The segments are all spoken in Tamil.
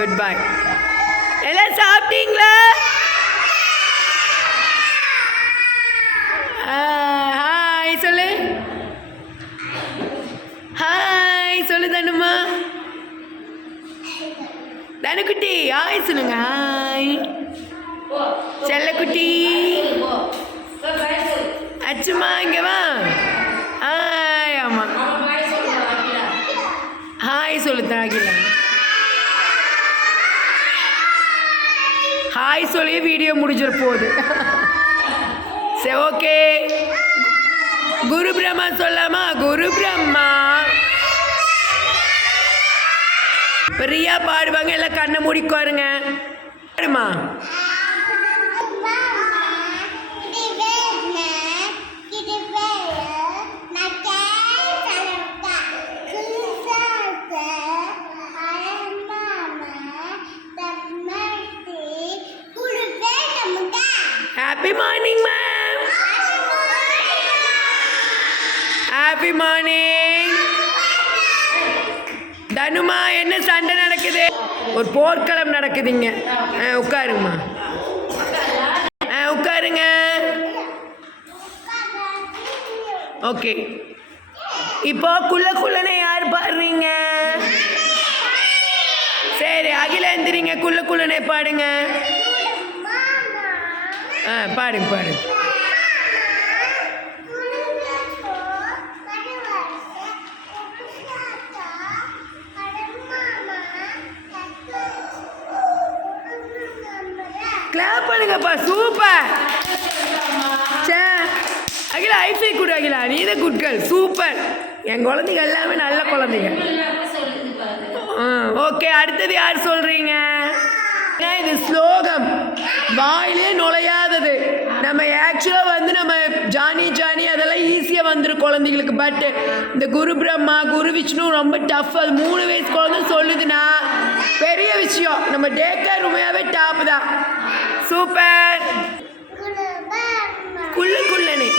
குட் பாய். எல்லாம் சாப்பிட்டீங்களா? ஹாய் சொல்லு. ஹாய் சொல்லு தனுமா. தனுக்குட்டி ஹாய் சொல்லுங்க. ஹாய் செல்லக்குட்டி. அச்சுமா இங்கே வா. ஹாய். ஆமாம் ஹாய் சொல்லு தாகில. ஹாய் சொல்லி வீடியோ முடிஞ்சிட போகுது. சரி ஓகே. குரு பிரம்மா சொல்லாமா? குரு பிரம்மா. பிரியா பாடுவாங்க. எல்லாம் கண்ணை மூடிக்குவாருங்க. பாடுமா. Happy morning, ma'am. Happy morning. தனுமா என்ன சண்டை நடக்குது? ஒரு போர்க்களம் நடக்குதுங்க. உட்காருங்கம்மா. உட்காருங்க. ஓகே. இப்போ குள்ளனே யார் பாடுறீங்க? சரி அகில எந்திரிங்க. குள்ளனே பாடுங்க. பாடுங்க பாடுங்க. கிளாப் பண்ணுங்கப்பா. சூப்பர். சே அகிலா ஐஃபை கொடு. அகிலா நீ தான் குட் கேர்ள். சூப்பர். என் குழந்தைங்க எல்லாமே நல்ல குழந்தைங்க. ஓகே அடுத்தது யார் சொல்கிறீங்க? இது ஸ்லோகம். வாயிலே நுழையாதது. நம்ம ஆக்சுவலாக வந்து நம்ம ஜானி அதெல்லாம் ஈஸியாக வந்துடும் குழந்தைங்களுக்கு. பட் இந்த குரு பிரம்மா குரு விஷ்ணு ரொம்ப டஃப். அது 3 வயசு குழந்தை சொல்லுதுன்னா பெரிய விஷயம். நம்ம டேக்கர் உண்மையாகவே டாப் தான். சூப்பர். குள்ளனே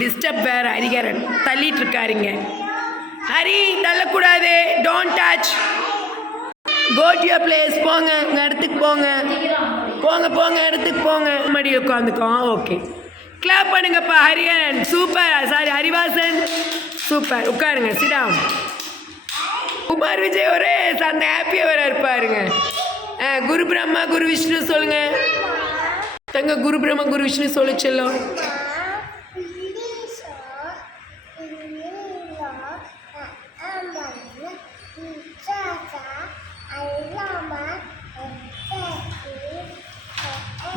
டிஸ்டர்ப் வேறு. ஹரிகரன் தள்ளிட்டு இருக்காருங்க. ஹரி தள்ளக்கூடாது. Don't touch. Go to your place. போங்க உங்கள் இடத்துக்கு போங்க. போங்க இடத்துக்கு போங்க. மடி உட்காந்துக்கோ. ஓகே கிளாப் பண்ணுங்கப்பா. Hariharan super. Sorry Harivasan super. உட்காருங்க. சிடாம். குமார் விஜய் ஒரே அந்த ஹாப்பியாக வேறு இருப்பாருங்க. குரு பிரம்மா குரு விஷ்ணு சொல்லுங்க. தங்க குரு பிரம்மா குரு விஷ்ணு சொல்லு செல்லும்.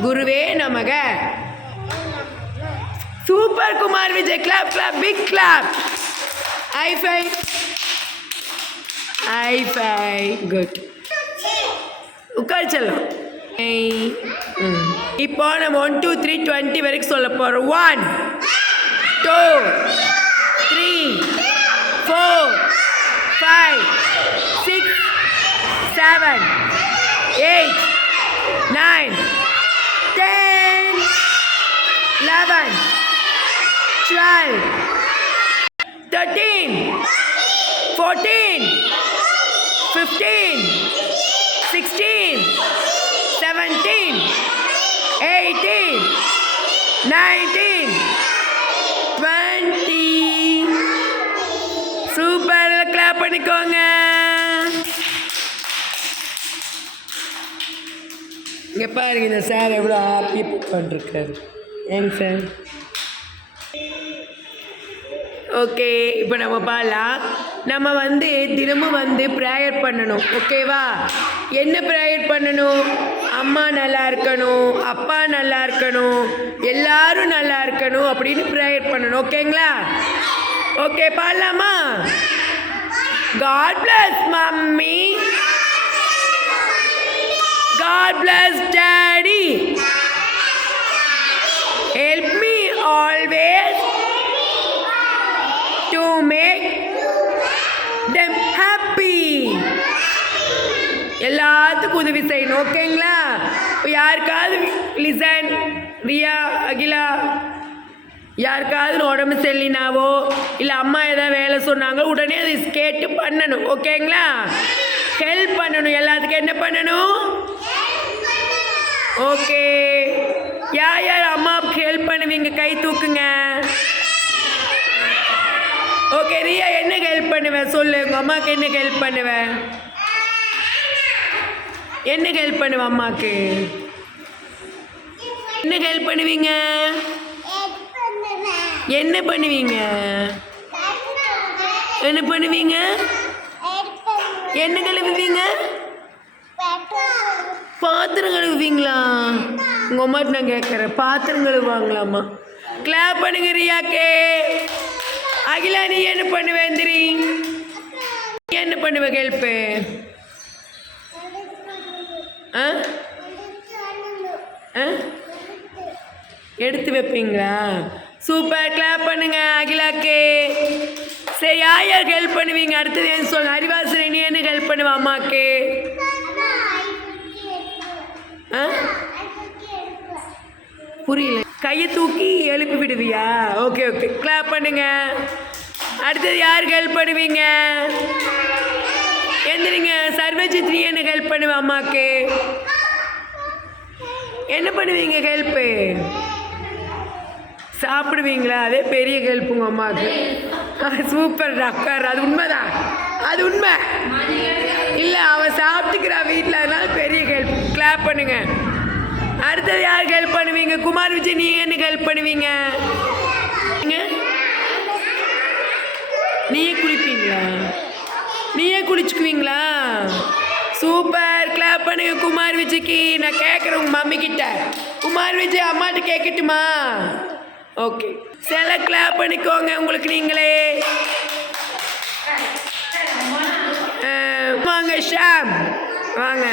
குருவே நமக. Super Kumar Vijay. Clap clap big clap. Hi good. உட்கார் செல்லும். இப்போ நம்ம 1 2 3 20 வரைக்கும் சொல்ல போகிறோம். 1 2 3 4 5 6 7 8 9 10 11 12 13 14 15 16 17 18 19 20. சூப்பர். கிளாப் பண்ணிக்கோங்க. இங்கே பாருங்க இந்த சார் எவ்வளோ ஹாப்பி பண்ணிருக்காரு. ஏங்க சார். ஓகே இப்போ நம்ம பாடலாம். நம்ம வந்து தினமும் வந்து ப்ரேயர் பண்ணணும். ஓகேவா? என்ன ப்ரேயர் பண்ணணும்? அம்மா நல்லா இருக்கணும், அப்பா நல்லா இருக்கணும், எல்லாரும் நல்லா இருக்கணும் அப்படின்னு ப்ரேயர் பண்ணணும். ஓகேங்களா? ஓகே பாடலாமா? God bless mommy. God bless daddy. Help me always to make them happy. எல்லாத்துக்கும் உதவி செய்யணும். ஓகேங்களா? இப்போ யாருக்காவது லிசன், ரியா, அகிலா யாருக்காவது உடம்பு சரியில்லைனாவோ இல்லை அம்மா ஏதாவது வேலை சொன்னாங்க உடனே அதை கேட்டு பண்ணணும். ஓகேங்களா? ஹெல்ப் பண்ணணும். எல்லாத்துக்கும் என்ன பண்ணணும்? ஓகே. யார் யார் அம்மாவுக்கு ஹெல்ப் பண்ணுவீங்க? கை தூக்குங்க. ஓகே ரியா, என்ன ஹெல்ப் பண்ணுவேன் சொல்லு. உங்கள் அம்மாவுக்கு என்ன ஹெல்ப் பண்ணுவேன்? என்ன ஹெல்ப் பண்ணுவேன் அம்மாவுக்கு? என்ன ஹெல்ப் பண்ணுவீங்க? என்ன பண்ணுவீங்க? என்ன பண்ணுவீங்க? என்ன கழுவுவீங்க? பாத்திரம் கழுவுவீங்களா? உங்கள் அம்மாட்ட நான் கேட்குறேன், பாத்திரம் கழுவுவாங்களாம்மா? கிளாப் பண்ணுங்க ரியாக்கே. அகிலா நீ என்ன பண்ணுவேன்? திரி என்ன பண்ணுவேன் ஹெல்ப்பு? ஆ ஆ எடுத்து வைப்பீங்களா? சூப்பர், கிளாப் பண்ணுங்க அகிலாக்கே. சரி, யார் யார் ஹெல்ப் பண்ணுவீங்க? அடுத்தது ஏன்னு சொல்லுங்க. அறிவாசனை நீ என்ன ஹெல்ப் பண்ணுவ அம்மாவுக்கு? ஆ புரியல. கையை தூக்கி எழுப்பி விடுவியா? ஓகே ஓகே, கிளாப் பண்ணுங்க. அடுத்தது யாருக்கு ஹெல்ப் பண்ணுவீங்க? எந்திரிங்க. சர்வஜித் நீ என்ன ஹெல்ப் பண்ணுவ அம்மாவுக்கு? என்ன பண்ணுவீங்க ஹெல்ப்பு? சாப்பிடுவீங்களா? அதே பெரிய ஹெல்ப் உங்கள் அம்மாவுக்கு. சூப்பர் டாக்டர், அது உண்மைதான், அது உண்மை இல்லை. அவன் சாப்பிட்டுக்கிறா வீட்டில், அதனால பெரிய ஹெல்ப். கிளாப் பண்ணுங்க. அடுத்தது யாருக்கு ஹெல்ப் பண்ணுவீங்க? குமார் விஜய் நீ என்ன ஹெல்ப் பண்ணுவீங்க? நீயே குளிப்பீங்களா? நீயே குளிச்சுக்குவீங்களா? சூப்பர், கிளாப் பண்ணுங்க குமார் விஜய்க்கு. நான் கேட்குறேன் உங்கள் மம்மி கிட்ட. குமார் விஜய் அம்மாட்ட கேட்கட்டுமா? ஓகே, சில கிளாப் பண்ணிக்கோங்க உங்களுக்கு நீங்களே. வாங்க ஷாம், வாங்க.